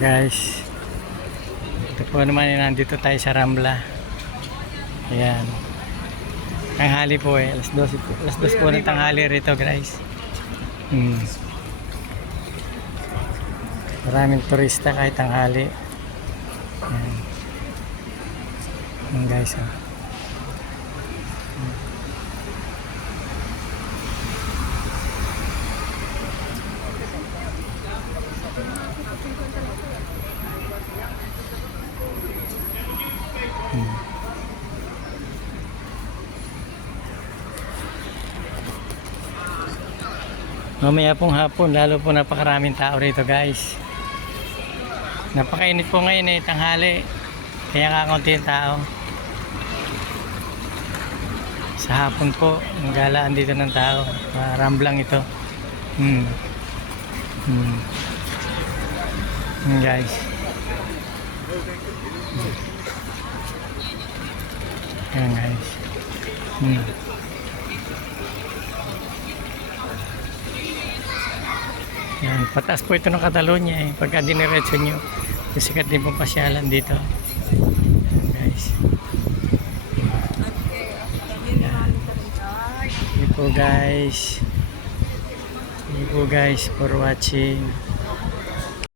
Guys, ito po naman nandito tayo sa Rambla. Ayan, tanghali po alas 12 po, alas 2 po ng tanghali rito guys. Maraming turista kahit tanghali. Ayan. Ayan guys, Mamaya pong hapon, lalo po napakaraming tao rito guys. Napakainit po ngayon tanghali. Kaya kakaunti yung tao. Sa hapon po, ang galaan dito ng tao. Ramblang ito. Guys. Ayan guys. Yan, pataas po ito ng Catalonia pagka diniretso nyo, sikat din po pasyalan dito. Yan, guys. Yan. Thank you po guys. Thank you po guys for watching.